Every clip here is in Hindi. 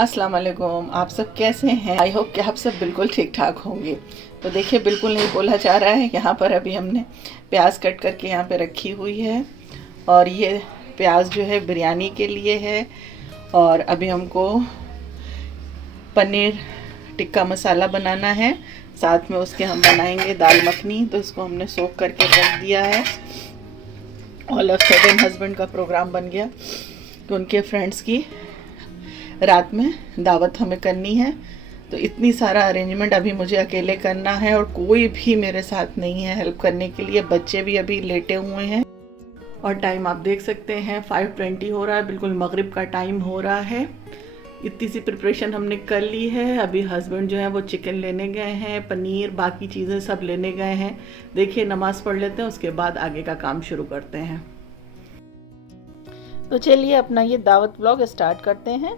अस्सलाम वालेकुम। आप सब कैसे हैं? आई होप कि आप सब बिल्कुल ठीक ठाक होंगे। तो देखिए, बिल्कुल नहीं बोला जा रहा है। यहाँ पर अभी हमने प्याज कट करके यहाँ पे रखी हुई है, और ये प्याज जो है बिरयानी के लिए है। और अभी हमको पनीर टिक्का मसाला बनाना है, साथ में उसके हम बनाएंगे दाल मखनी। तो इसको हमने सोख करके रख दिया है। ऑल ऑफ सडन हस्बैंड का प्रोग्राम बन गया कि उनके फ्रेंड्स की रात में दावत हमें करनी है। तो इतनी सारा अरेंजमेंट अभी मुझे अकेले करना है, और कोई भी मेरे साथ नहीं है हेल्प करने के लिए। बच्चे भी अभी लेटे हुए हैं, और टाइम आप देख सकते हैं 5:20 हो रहा है, बिल्कुल मगरिब का टाइम हो रहा है। इतनी सी प्रिपरेशन हमने कर ली है। अभी हस्बैंड जो है वो चिकन लेने गए हैं, पनीर बाकी चीज़ें सब लेने गए हैं। देखिए, नमाज़ पढ़ लेते हैं, उसके बाद आगे का काम शुरू करते हैं। तो चलिए अपना ये दावत व्लॉग स्टार्ट करते हैं।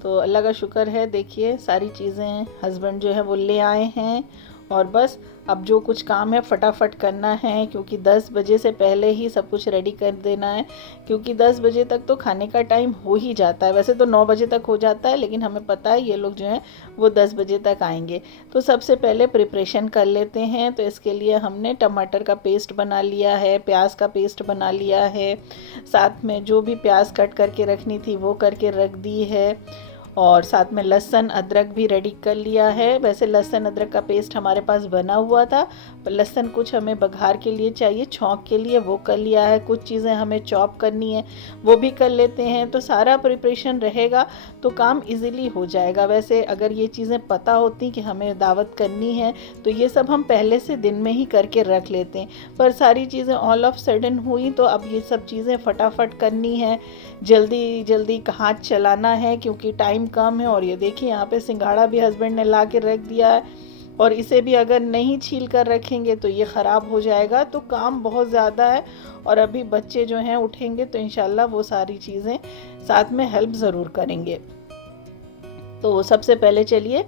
तो अल्लाह का शुक्र है, देखिए सारी चीज़ें हस्बैंड जो है वो ले आए हैं, और बस अब जो कुछ काम है फटाफट करना है, क्योंकि 10 बजे से पहले ही सब कुछ रेडी कर देना है। क्योंकि 10 बजे तक तो खाने का टाइम हो ही जाता है। वैसे तो 9 बजे तक हो जाता है, लेकिन हमें पता है ये लोग जो हैं वो 10 बजे तक आएंगे। तो सबसे पहले प्रिपरेशन कर लेते हैं। तो इसके लिए हमने टमाटर का पेस्ट बना लिया है, प्याज का पेस्ट बना लिया है, साथ में जो भी प्याज कट करके रखनी थी वो करके रख दी है, और साथ में लहसुन अदरक भी रेडी कर लिया है। वैसे लहसुन अदरक का पेस्ट हमारे पास बना हुआ था, पर लहसुन कुछ हमें बघार के लिए चाहिए, छौंक के लिए, वो कर लिया है। कुछ चीज़ें हमें चॉप करनी है, वो भी कर लेते हैं। तो सारा प्रिपरेशन रहेगा तो काम इजीली हो जाएगा। वैसे अगर ये चीज़ें पता होती कि हमें दावत करनी है तो ये सब हम पहले से दिन में ही करके रख लेते हैं, पर सारी चीज़ें ऑल ऑफ सडन हुई, तो अब ये सब चीज़ें फटाफट करनी है, जल्दी जल्दी हाथ चलाना है, क्योंकि टाइम कम है। और ये देखिए, यहाँ पे सिंघाड़ा भी हस्बैंड ने ला के रख दिया है, और इसे भी अगर नहीं छील कर रखेंगे तो ये ख़राब हो जाएगा। तो काम बहुत ज़्यादा है, और अभी बच्चे जो हैं उठेंगे तो इंशाल्लाह वो सारी चीज़ें साथ में हेल्प ज़रूर करेंगे। तो सबसे पहले चलिए,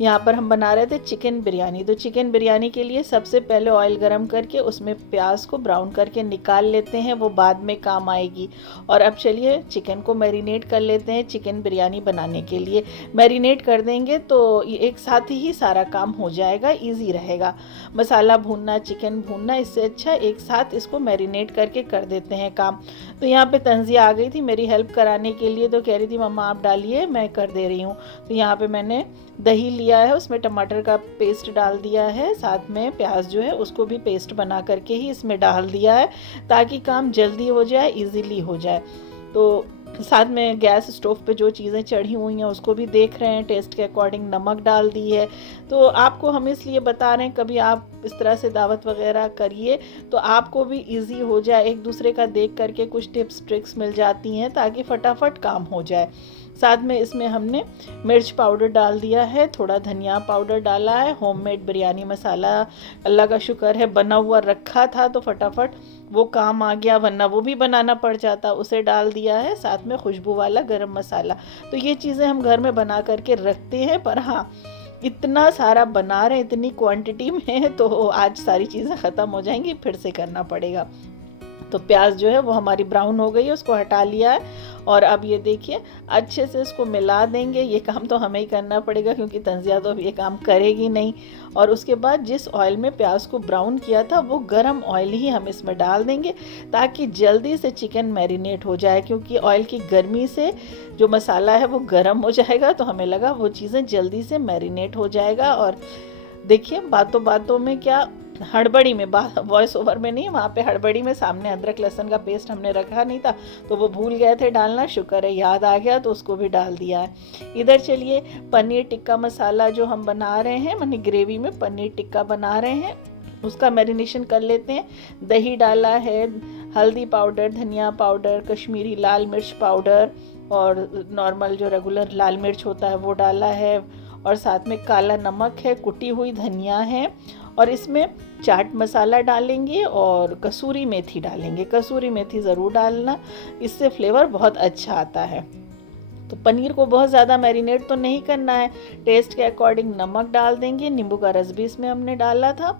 यहाँ पर हम बना रहे थे चिकन बिरयानी। तो चिकन बिरयानी के लिए सबसे पहले ऑयल गरम करके उसमें प्याज को ब्राउन करके निकाल लेते हैं, वो बाद में काम आएगी। और अब चलिए चिकन को मैरिनेट कर लेते हैं चिकन बिरयानी बनाने के लिए। मैरिनेट कर देंगे तो एक साथ ही सारा काम हो जाएगा, इजी रहेगा। मसाला भूनना, चिकन भूनना, इससे अच्छा एक साथ इसको मैरिनेट करके कर देते हैं काम। तो यहाँ पे तंजिया आ गई थी मेरी हेल्प कराने के लिए, तो कह रही थी मम्मा आप डालिए, मैं कर दे रही हूँ। तो यहाँ पे मैंने दही लिया है, उसमें टमाटर का पेस्ट डाल दिया है, साथ में प्याज जो है उसको भी पेस्ट बना करके ही इसमें डाल दिया है, ताकि काम जल्दी हो जाए, इजीली हो जाए। तो साथ में गैस स्टोव पे जो चीज़ें चढ़ी हुई हैं उसको भी देख रहे हैं, टेस्ट के अकॉर्डिंग नमक डाल दी है। तो आपको हम इसलिए बता रहे हैं, कभी आप इस तरह से दावत वगैरह करिए तो आपको भी इजी हो जाए, एक दूसरे का देख करके कुछ टिप्स ट्रिक्स मिल जाती हैं, ताकि फटाफट काम हो जाए। साथ में इसमें हमने मिर्च पाउडर डाल दिया है, थोड़ा धनिया पाउडर डाला है, होममेड बिरयानी मसाला अल्लाह का शुक्र है बना हुआ रखा था, तो फटाफट वो काम आ गया, वरना वो भी बनाना पड़ जाता, उसे डाल दिया है। साथ में खुशबू वाला गरम मसाला। तो ये चीज़ें हम घर में बना करके रखते हैं, पर हाँ इतना सारा बना रहे हैं, इतनी क्वांटिटी में, तो आज सारी चीज़ें ख़त्म हो जाएंगी, फिर से करना पड़ेगा। तो प्याज जो है वो हमारी ब्राउन हो गई है, उसको हटा लिया है। और अब ये देखिए अच्छे से इसको मिला देंगे। ये काम तो हमें ही करना पड़ेगा, क्योंकि तंजिया तो अब ये काम करेगी नहीं। और उसके बाद जिस ऑयल में प्याज को ब्राउन किया था वो गरम ऑयल ही हम इसमें डाल देंगे, ताकि जल्दी से चिकन मैरिनेट हो जाए, क्योंकि ऑयल की गर्मी से जो मसाला है वो गर्म हो जाएगा, तो हमें लगा वो चीज़ें जल्दी से मैरिनेट हो जाएगा। और देखिए बातों बातों में क्या, हड़बड़ी में, वॉइस ओवर में नहीं, वहाँ पे हड़बड़ी में सामने अदरक लहसुन का पेस्ट हमने रखा नहीं था, तो वो भूल गए थे डालना, शुक्र है याद आ गया, तो उसको भी डाल दिया है। इधर चलिए पनीर टिक्का मसाला जो हम बना रहे हैं, माने ग्रेवी में पनीर टिक्का बना रहे हैं, उसका मैरिनेशन कर लेते हैं। दही डाला है, हल्दी पाउडर, धनिया पाउडर, कश्मीरी लाल मिर्च पाउडर, और नॉर्मल जो रेगुलर लाल मिर्च होता है वो डाला है, और साथ में काला नमक है, कुटी हुई धनिया है, और इसमें चाट मसाला डालेंगे और कसूरी मेथी डालेंगे। कसूरी मेथी ज़रूर डालना, इससे फ्लेवर बहुत अच्छा आता है। तो पनीर को बहुत ज़्यादा मैरिनेट तो नहीं करना है, टेस्ट के अकॉर्डिंग नमक डाल देंगे, नींबू का रस भी इसमें हमने डाला था।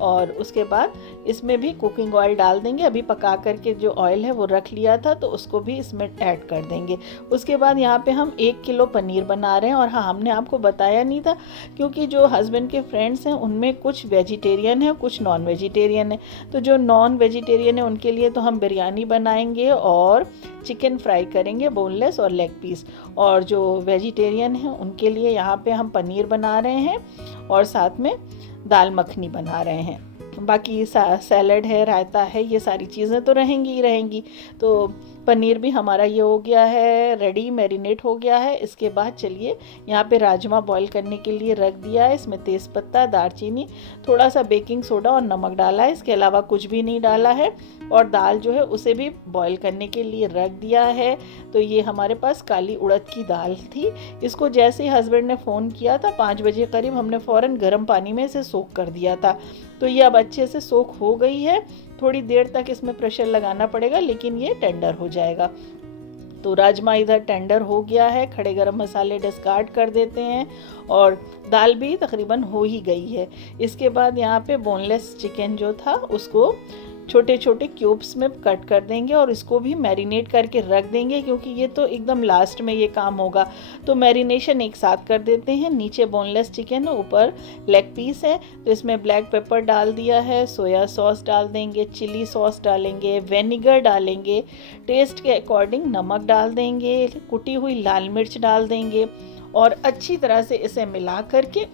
और उसके बाद इसमें भी कुकिंग ऑयल डाल देंगे। अभी पका करके जो ऑयल है वो रख लिया था, तो उसको भी इसमें ऐड कर देंगे। उसके बाद यहाँ पे हम 1 किलो पनीर बना रहे हैं। और हाँ, हमने आपको बताया नहीं था क्योंकि जो हस्बैंड के फ्रेंड्स हैं उनमें कुछ वेजिटेरियन है, कुछ नॉन वेजिटेरियन है। तो जो नॉन वेजिटेरियन है उनके लिए तो हम बिरयानी बनाएंगे और चिकन फ्राई करेंगे, बोनलेस और लेग पीस। और जो वेजिटेरियन है उनके लिए यहाँ पे हम पनीर बना रहे हैं और साथ में दाल मखनी बना रहे हैं। बाकी सैलड है, रायता है, ये सारी चीज़ें तो रहेंगी ही रहेंगी। तो पनीर भी हमारा ये हो गया है रेडी, मैरिनेट हो गया है। इसके बाद चलिए यहाँ पे राजमा बॉईल करने के लिए रख दिया है। इसमें तेज़पत्ता, दालचीनी, थोड़ा सा बेकिंग सोडा और नमक डाला है, इसके अलावा कुछ भी नहीं डाला है। और दाल जो है उसे भी बॉईल करने के लिए रख दिया है। तो ये हमारे पास काली उड़द की दाल थी। इसको जैसे ही हस्बैंड ने फ़ोन किया था 5 बजे करीब, हमने फ़ौरन गर्म पानी में इसे सोख कर दिया था। तो ये अब अच्छे से सोख हो गई है। थोड़ी देर तक इसमें प्रेशर लगाना पड़ेगा, लेकिन ये टेंडर हो जाएगा। तो राजमा इधर टेंडर हो गया है। खड़े गरम मसाले डिस्कार्ड कर देते हैं और दाल भी तकरीबन हो ही गई है। इसके बाद यहाँ पे बोनलेस चिकन जो था उसको छोटे छोटे क्यूब्स में कट कर देंगे और इसको भी मैरिनेट करके रख देंगे, क्योंकि ये तो एकदम लास्ट में ये काम होगा। तो मैरिनेशन एक साथ कर देते हैं। नीचे बोनलेस चिकन है, ऊपर लेग पीस है। तो इसमें ब्लैक पेपर डाल दिया है, सोया सॉस डाल देंगे, चिली सॉस डालेंगे, विनेगर डालेंगे, टेस्ट के अकॉर्डिंग नमक डाल देंगे, कुटी हुई लाल मिर्च डाल देंगे और अच्छी तरह से इसे मिला करके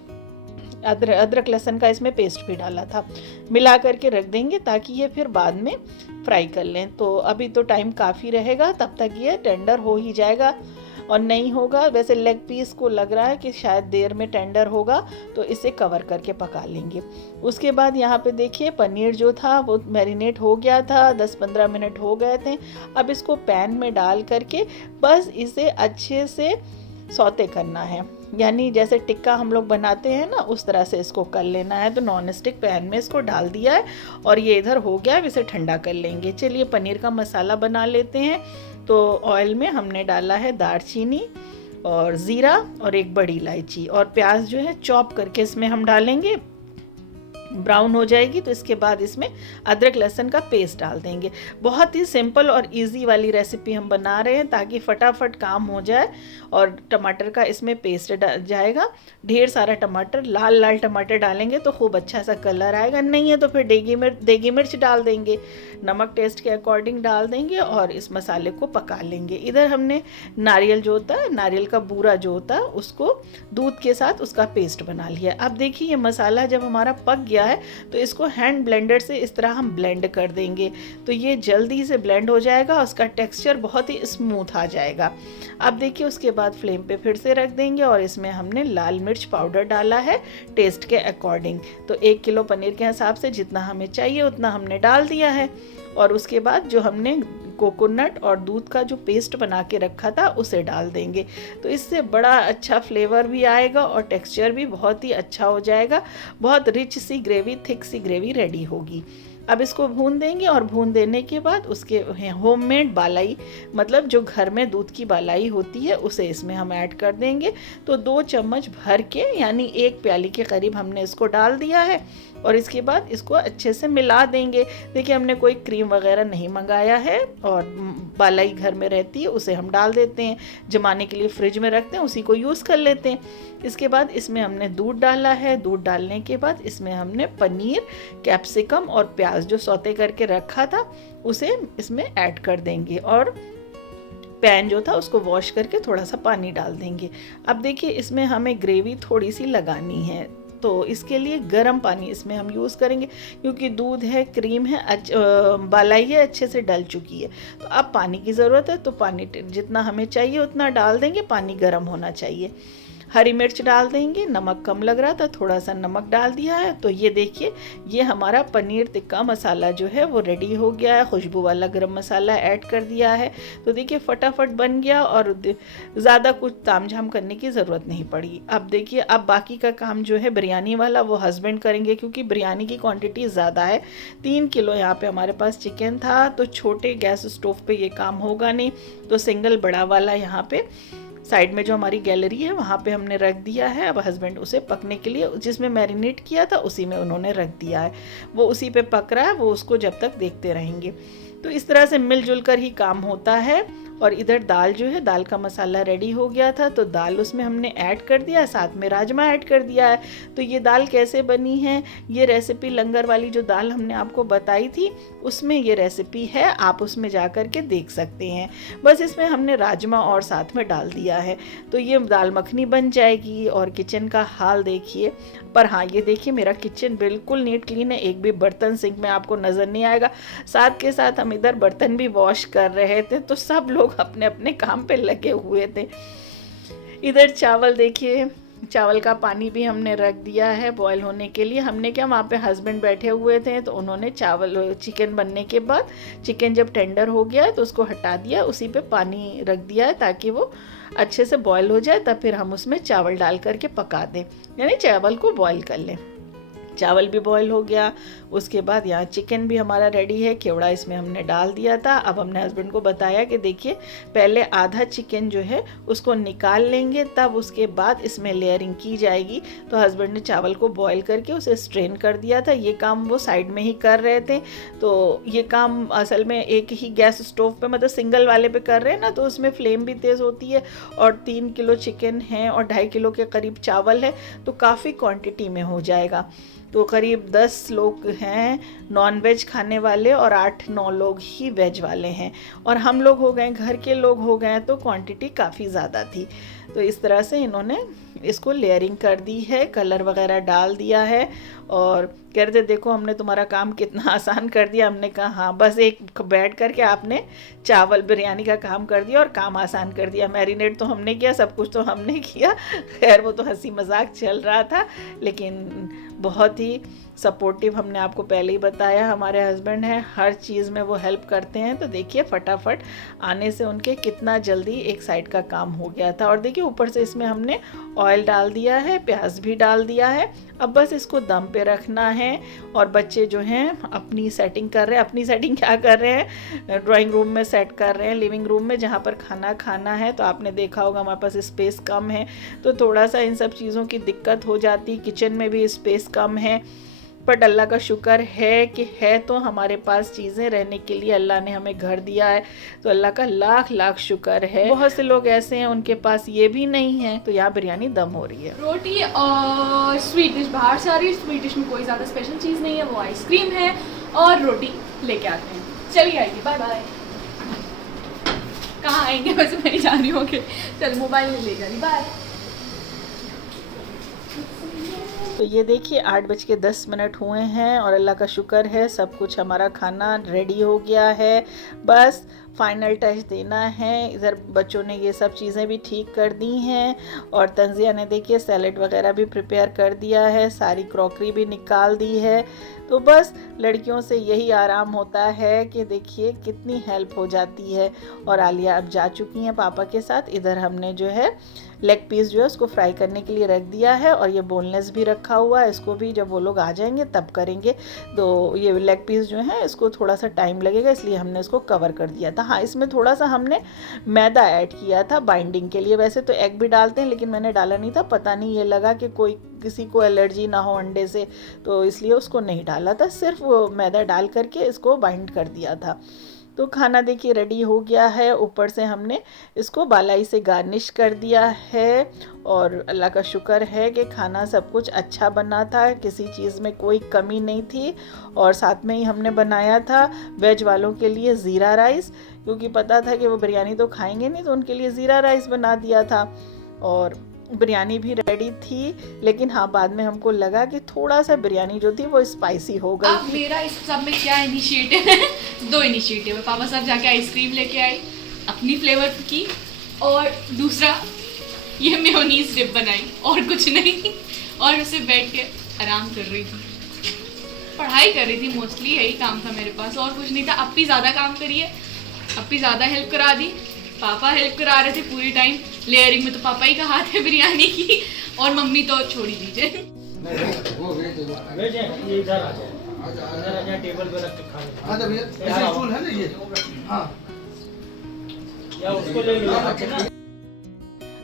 अदरक लहसुन का इसमें पेस्ट भी डाला था, मिला करके रख देंगे ताकि ये फिर बाद में फ्राई कर लें। तो अभी तो टाइम काफ़ी रहेगा, तब तक ये टेंडर हो ही जाएगा। और नहीं होगा, वैसे लेग पीस को लग रहा है कि शायद देर में टेंडर होगा, तो इसे कवर करके पका लेंगे। उसके बाद यहाँ पे देखिए पनीर जो था वो मैरिनेट हो गया था, 10-15 मिनट हो गए थे। अब इसको पैन में डाल करके बस इसे अच्छे से सौते करना है, यानी जैसे टिक्का हम लोग बनाते हैं ना उस तरह से इसको कर लेना है। तो नॉन स्टिक पैन में इसको डाल दिया है और ये इधर हो गया, अब इसे ठंडा कर लेंगे। चलिए पनीर का मसाला बना लेते हैं। तो ऑयल में हमने डाला है दालचीनी और ज़ीरा और एक बड़ी इलायची, और प्याज जो है चॉप करके इसमें हम डालेंगे। ब्राउन हो जाएगी तो इसके बाद इसमें अदरक लहसुन का पेस्ट डाल देंगे। बहुत ही सिंपल और इजी वाली रेसिपी हम बना रहे हैं ताकि फटाफट काम हो जाए। और टमाटर का इसमें पेस्ट जाएगा, ढेर सारा टमाटर, लाल लाल टमाटर डालेंगे तो खूब अच्छा सा कलर आएगा। नहीं है तो फिर देगी मिर्च डाल देंगे, नमक टेस्ट के अकॉर्डिंग डाल देंगे और इस मसाले को पका लेंगे। इधर हमने नारियल जो होता है, नारियल का बूरा जो होता है, उसको दूध के साथ उसका पेस्ट बना लिया। अब देखिए ये मसाला जब हमारा पक गया है तो इसको हैंड ब्लेंडर से इस तरह हम ब्लेंड कर देंगे, तो ये जल्दी से ब्लेंड हो जाएगा, उसका टेक्सचर बहुत ही स्मूथ आ जाएगा। अब देखिए उसके बाद फ्लेम पे फिर से रख देंगे और इसमें हमने लाल मिर्च पाउडर डाला है टेस्ट के अकॉर्डिंग। तो 1 किलो पनीर के हिसाब से जितना हमें चाहिए उतना हमने डाल दिया है। और उसके बाद जो हमने कोकोनट और दूध का जो पेस्ट बना के रखा था उसे डाल देंगे। तो इससे बड़ा अच्छा फ्लेवर भी आएगा और टेक्सचर भी बहुत ही अच्छा हो जाएगा। बहुत रिच सी ग्रेवी, थिक सी ग्रेवी रेडी होगी। अब इसको भून देंगे और भून देने के बाद उसके होममेड बालाई, मतलब जो घर में दूध की बालाई होती है, उसे इसमें हम ऐड कर देंगे। तो 2 चम्मच भर के, यानी 1 प्याली के करीब हमने इसको डाल दिया है और इसके बाद इसको अच्छे से मिला देंगे। देखिए हमने कोई क्रीम वगैरह नहीं मंगाया है और बालाई घर में रहती है, उसे हम डाल देते हैं, जमाने के लिए फ्रिज में रखते हैं, उसी को यूज़ कर लेते हैं। इसके बाद इसमें हमने दूध डाला है। दूध डालने के बाद इसमें हमने पनीर, कैप्सिकम और प्याज जो सौते करके रखा था उसे इसमें ऐड कर देंगे और पैन जो था उसको वॉश करके थोड़ा सा पानी डाल देंगे। अब देखिए इसमें हमें ग्रेवी थोड़ी सी लगानी है, तो इसके लिए गर्म पानी इसमें हम यूज़ करेंगे, क्योंकि दूध है, क्रीम है, बालाई है, अच्छे से डल चुकी है। तो अब पानी की ज़रूरत है, तो पानी जितना हमें चाहिए उतना डाल देंगे। पानी गर्म होना चाहिए। हरी मिर्च डाल देंगे, नमक कम लग रहा था, थोड़ा सा नमक डाल दिया है। तो ये देखिए ये हमारा पनीर टिक्का मसाला जो है वो रेडी हो गया है। खुशबू वाला गरम मसाला ऐड कर दिया है। तो देखिए फटाफट बन गया और ज़्यादा कुछ तामझाम करने की ज़रूरत नहीं पड़ी। अब देखिए अब बाकी का काम जो है बिरयानी वाला वो हस्बैंड करेंगे, क्योंकि बिरयानी की क्वांटिटी ज़्यादा है। 3 किलो यहाँ पे हमारे पास चिकन था, तो छोटे गैस स्टोव पे ये काम होगा नहीं, तो सिंगल बड़ा वाला यहाँ पे साइड में जो हमारी गैलरी है वहाँ पे हमने रख दिया है। अब हस्बैंड उसे पकने के लिए जिसमें मैरिनेट किया था उसी में उन्होंने रख दिया है, वो उसी पे पक रहा है, वो उसको जब तक देखते रहेंगे। तो इस तरह से मिलजुल कर ही काम होता है। और इधर दाल जो है, दाल का मसाला रेडी हो गया था तो दाल उसमें हमने ऐड कर दिया, साथ में राजमा ऐड कर दिया है। तो ये दाल कैसे बनी है, ये रेसिपी लंगर वाली जो दाल हमने आपको बताई थी उसमें ये रेसिपी है, आप उसमें जा कर के देख सकते हैं। बस इसमें हमने राजमा और साथ में डाल दिया है तो ये दाल मखनी बन जाएगी। और किचन का हाल देखिए, पर हाँ ये देखिए मेरा किचन बिल्कुल नीट क्लीन है, एक भी बर्तन सिंक में आपको नज़र नहीं आएगा। साथ के साथ हम इधर बर्तन भी वॉश कर रहे थे तो सब लोग अपने अपने काम पे लगे हुए थे। इधर चावल देखिए, चावल का पानी भी हमने रख दिया है बॉयल होने के लिए। हमने क्या, वहाँ पे हस्बैंड बैठे हुए थे तो उन्होंने चावल, चिकन बनने के बाद चिकन जब टेंडर हो गया तो उसको हटा दिया, उसी पे पानी रख दिया है ताकि वो अच्छे से बॉयल हो जाए, तब फिर हम उसमें चावल डाल करके पका दें, यानी चावल को बॉयल कर लें। चावल भी बॉयल हो गया, उसके बाद यहाँ चिकन भी हमारा रेडी है, केवड़ा इसमें हमने डाल दिया था। अब हमने हस्बैंड को बताया कि देखिए पहले आधा चिकन जो है उसको निकाल लेंगे, तब उसके बाद इसमें लेयरिंग की जाएगी। तो हस्बैंड ने चावल को बॉयल करके उसे स्ट्रेन कर दिया था, ये काम वो साइड में ही कर रहे थे। तो ये काम असल में एक ही गैस स्टोव पे, मतलब सिंगल वाले पे कर रहे हैं ना, तो उसमें फ्लेम भी तेज़ होती है। और 3 किलो चिकन है और 2.5 किलो के करीब चावल है तो काफ़ी क्वांटिटी में हो जाएगा। तो करीब 10 लोग हैं नॉन वेज खाने वाले और 8-9 लोग ही वेज वाले हैं, और हम लोग हो गए, घर के लोग हो गए, तो क्वांटिटी काफ़ी ज़्यादा थी। तो इस तरह से इन्होंने इसको लेयरिंग कर दी है, कलर वगैरह डाल दिया है। और कह रहे थे देखो हमने तुम्हारा काम कितना आसान कर दिया। हमने कहा हाँ, बस एक बैठ करके आपने चावल बिरयानी का काम कर दिया और काम आसान कर दिया। मैरिनेट तो हमने किया, सब कुछ तो हमने किया। खैर वो तो हंसी मजाक चल रहा था, लेकिन बहुत ही सपोर्टिव, हमने आपको पहले ही बताया हमारे हस्बैंड हैं, हर चीज़ में वो हेल्प करते हैं। तो देखिए फटाफट आने से उनके कितना जल्दी एक साइड का काम हो गया था। और देखिए ऊपर से इसमें हमने ऑयल डाल दिया है, प्याज भी डाल दिया है। अब बस इसको दम पे रखना है। और बच्चे जो हैं अपनी सेटिंग कर रहे हैं, अपनी सेटिंग क्या कर रहे हैं, ड्राइंग रूम में सेट कर रहे हैं, लिविंग रूम में जहाँ पर खाना खाना है। तो आपने देखा होगा हमारे पास स्पेस कम है तो थोड़ा सा इन सब चीज़ों की दिक्कत हो जाती, किचन में भी स्पेस कम है। बट अल्लाह का शुक्र है कि है तो हमारे पास चीज़ें, रहने के लिए अल्लाह ने हमें घर दिया है, तो अल्लाह का लाख लाख शुक्र है। बहुत से लोग ऐसे हैं उनके पास ये भी नहीं है। तो यहाँ बिरयानी दम हो रही है। रोटी और स्वीट डिश बाहर से आ रही है, स्वीट डिश में कोई ज़्यादा स्पेशल चीज़ नहीं है, वो आइसक्रीम है और रोटी लेके आते हैं। चलिए आइए, बाय बाय। कहाँ आएंगे वैसे मैं नहीं जा रही हूँ, ओके चल मोबाइल में ले जा रही, बाय। तो ये देखिए 8:10 हुए हैं और अल्लाह का शुक्र है सब कुछ हमारा खाना रेडी हो गया है। बस फाइनल टच देना है। इधर बच्चों ने ये सब चीज़ें भी ठीक कर दी हैं और तंजिया ने देखिए सैलेड वगैरह भी प्रिपेयर कर दिया है, सारी क्रॉकरी भी निकाल दी है। तो बस लड़कियों से यही आराम होता है कि देखिए कितनी हेल्प हो जाती है। और आलिया अब जा चुकी हैं पापा के साथ। इधर हमने जो है लेग पीस जो है उसको फ्राई करने के लिए रख दिया है और ये बोनलेस भी रखा हुआ है, इसको भी जब वो लोग आ जाएंगे तब करेंगे। तो ये लेग पीस जो है इसको थोड़ा सा टाइम लगेगा, इसलिए हमने इसको कवर कर दिया था। हाँ, इसमें थोड़ा सा हमने मैदा ऐड किया था बाइंडिंग के लिए। वैसे तो एग भी डालते हैं लेकिन मैंने डाला नहीं था, पता नहीं ये लगा कि कोई किसी को एलर्जी ना हो अंडे से, तो इसलिए उसको नहीं डाला था, सिर्फ वो मैदा डाल करके इसको बाइंड कर दिया था। तो खाना देखिए रेडी हो गया है। ऊपर से हमने इसको बालाई से गार्निश कर दिया है और अल्लाह का शुक्र है कि खाना सब कुछ अच्छा बना था, किसी चीज़ में कोई कमी नहीं थी। और साथ में ही हमने बनाया था वेज वालों के लिए ज़ीरा राइस, क्योंकि पता था कि वो बिरयानी तो खाएंगे नहीं, तो उनके लिए ज़ीरा राइस बना दिया था। और बिरयानी भी रेडी थी, लेकिन हाँ बाद में हमको लगा कि थोड़ा सा बिरयानी जो थी वो स्पाइसी हो गई। अब मेरा इस सब में क्या इनिशिएटिव है? 2 इनिशिएटिव है। पापा साहब जाके आइसक्रीम लेके आए अपनी फ्लेवर की, और दूसरा ये मेयोनीज डिप बनाई, और कुछ नहीं। और उसे बैठ के आराम कर रही थी, पढ़ाई कर रही थी, मोस्टली यही काम था मेरे पास, और कुछ नहीं था। अप्पी ज़्यादा काम करिए, अप्पी ज़्यादा हेल्प करा दी, पापा हेल्प करा रहे थे पूरी टाइम। लेयरिंग में तो पापा ही का हाथ है बिरयानी की, और मम्मी तो छोड़ ही दीजिए। टेबल पे रख के खा लो। भैया स्टूल है ना ये, हाँ या उसको ले लो।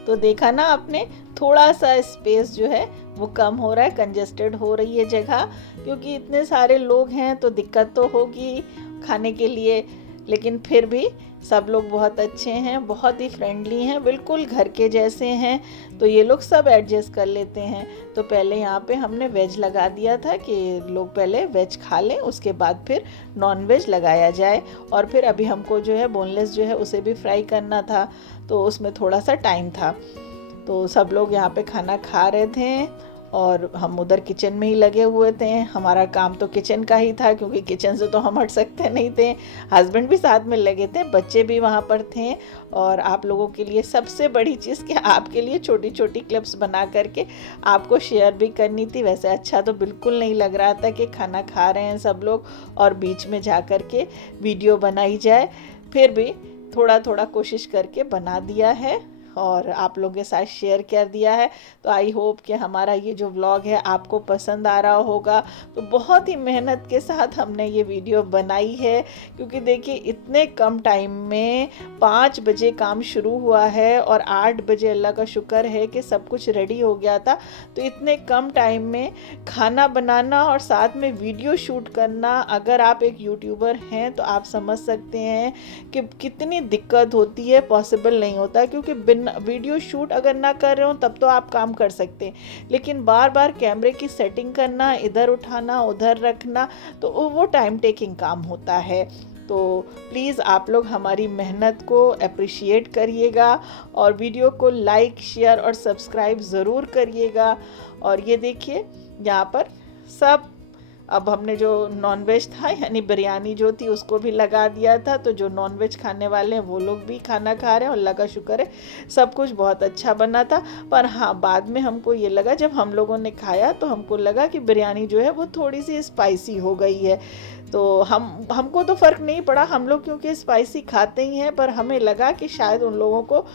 तो देखा ना आपने, थोड़ा सा स्पेस जो है वो कम हो रहा है, कंजेस्टेड हो रही है जगह, क्योंकि इतने सारे लोग हैं तो दिक्कत तो होगी खाने के लिए। लेकिन फिर भी सब लोग बहुत अच्छे हैं, बहुत ही फ्रेंडली हैं, बिल्कुल घर के जैसे हैं, तो ये लोग सब एडजस्ट कर लेते हैं। तो पहले यहाँ पे हमने वेज लगा दिया था कि लोग पहले वेज खा लें, उसके बाद फिर नॉन वेज लगाया जाए। और फिर अभी हमको जो है बोनलेस जो है उसे भी फ्राई करना था, तो उसमें थोड़ा सा टाइम था। तो सब लोग यहाँ पे खाना खा रहे थे और हम उधर किचन में ही लगे हुए थे। हमारा काम तो किचन का ही था, क्योंकि किचन से तो हम हट सकते नहीं थे। हस्बैंड भी साथ में लगे थे, बच्चे भी वहाँ पर थे। और आप लोगों के लिए सबसे बड़ी चीज़ कि आपके लिए छोटी छोटी क्लिप्स बना करके आपको शेयर भी करनी थी। वैसे अच्छा तो बिल्कुल नहीं लग रहा था कि खाना खा रहे हैं सब लोग और बीच में जा कर के वीडियो बनाई जाए, फिर भी थोड़ा थोड़ा कोशिश करके बना दिया है और आप लोगों के साथ शेयर कर दिया है। तो आई होप कि हमारा ये जो व्लॉग है आपको पसंद आ रहा होगा। तो बहुत ही मेहनत के साथ हमने ये वीडियो बनाई है, क्योंकि देखिए इतने कम टाइम में 5 बजे काम शुरू हुआ है और 8 बजे अल्लाह का शुक्र है कि सब कुछ रेडी हो गया था। तो इतने कम टाइम में खाना बनाना और साथ में वीडियो शूट करना, अगर आप एक यूट्यूबर हैं तो आप समझ सकते हैं कि कितनी दिक्कत होती है। पॉसिबल नहीं होता, क्योंकि वीडियो शूट अगर ना कर रहे हो तब तो आप काम कर सकते हैं, लेकिन बार बार कैमरे की सेटिंग करना, इधर उठाना उधर रखना, तो वो टाइम टेकिंग काम होता है। तो प्लीज़ आप लोग हमारी मेहनत को अप्रिशिएट करिएगा और वीडियो को लाइक शेयर और सब्सक्राइब ज़रूर करिएगा। और ये देखिए यहाँ पर सब, अब हमने जो नॉनवेज था यानी बिरयानी जो थी उसको भी लगा दिया था, तो जो नॉनवेज खाने वाले हैं वो लोग भी खाना खा रहे हैं। और अल्लाह का शुक्र है सब कुछ बहुत अच्छा बना था। पर हाँ, बाद में हमको ये लगा, जब हम लोगों ने खाया तो हमको लगा कि बिरयानी जो है वो थोड़ी सी स्पाइसी हो गई है। तो हमको तो फ़र्क नहीं पड़ा, हम लोग क्योंकि स्पाइसी खाते ही हैं, पर हमें लगा कि शायद उन लोगों को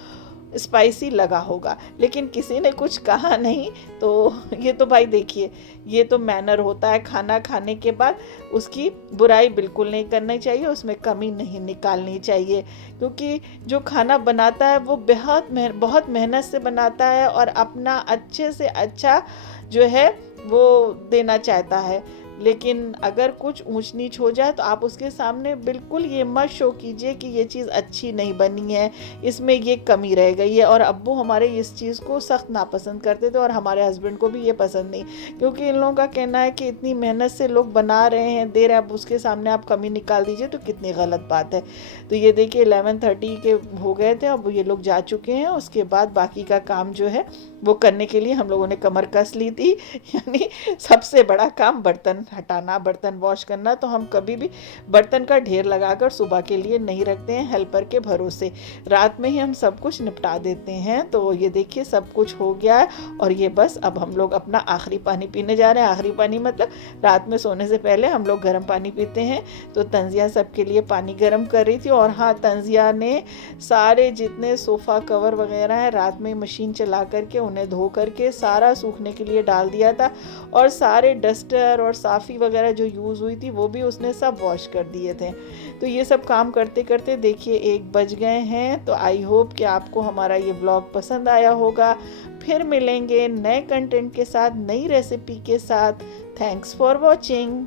स्पाइसी लगा होगा, लेकिन किसी ने कुछ कहा नहीं। तो ये तो भाई देखिए, ये तो मैनर होता है, खाना खाने के बाद उसकी बुराई बिल्कुल नहीं करनी चाहिए, उसमें कमी नहीं निकालनी चाहिए, क्योंकि जो खाना बनाता है वो बहुत मेहनत से बनाता है और अपना अच्छे से अच्छा जो है वो देना चाहता है। लेकिन अगर कुछ ऊंच नीच हो जाए तो आप उसके सामने बिल्कुल ये मत शो कीजिए कि ये चीज़ अच्छी नहीं बनी है, इसमें ये कमी रह गई है। और अब्बू हमारे इस चीज़ को सख्त नापसंद करते थे और हमारे हस्बैंड को भी ये पसंद नहीं, क्योंकि इन लोगों का कहना है कि इतनी मेहनत से लोग बना रहे हैं, दे रहे हैं, अब उसके सामने आप कमी निकाल दीजिए तो कितनी गलत बात है। तो ये देखिए 11:30 के हो गए थे, अब ये लोग जा चुके हैं। उसके बाद बाकी का काम जो है वो करने के लिए हम लोगों ने कमर कस ली थी। यानी सबसे बड़ा काम बर्तन हटाना, बर्तन वॉश करना। तो हम कभी भी बर्तन का ढेर लगाकर सुबह के लिए नहीं रखते हैं हेल्पर के भरोसे, रात में ही हम सब कुछ निपटा देते हैं। तो ये देखिए सब कुछ हो गया है और ये बस अब हम लोग अपना आखिरी पानी पीने जा रहे हैं। आखिरी पानी मतलब रात में सोने से पहले हम लोग गर्म पानी पीते हैं। तो तंजिया सबके लिए पानी गर्म कर रही थी। और हाँ, तंजिया ने सारे जितने सोफ़ा कवर वगैरह हैं रात में मशीन चला करके उन्हें धो करके सारा सूखने के लिए डाल दिया था, और सारे डस्टर और साफ़ी वगैरह जो यूज़ हुई थी वो भी उसने सब वॉश कर दिए थे। तो ये सब काम करते करते देखिए 1 बज गए हैं। तो आई होप कि आपको हमारा ये व्लॉग पसंद आया होगा। फिर मिलेंगे नए कंटेंट के साथ, नई रेसिपी के साथ। Thanks for watching.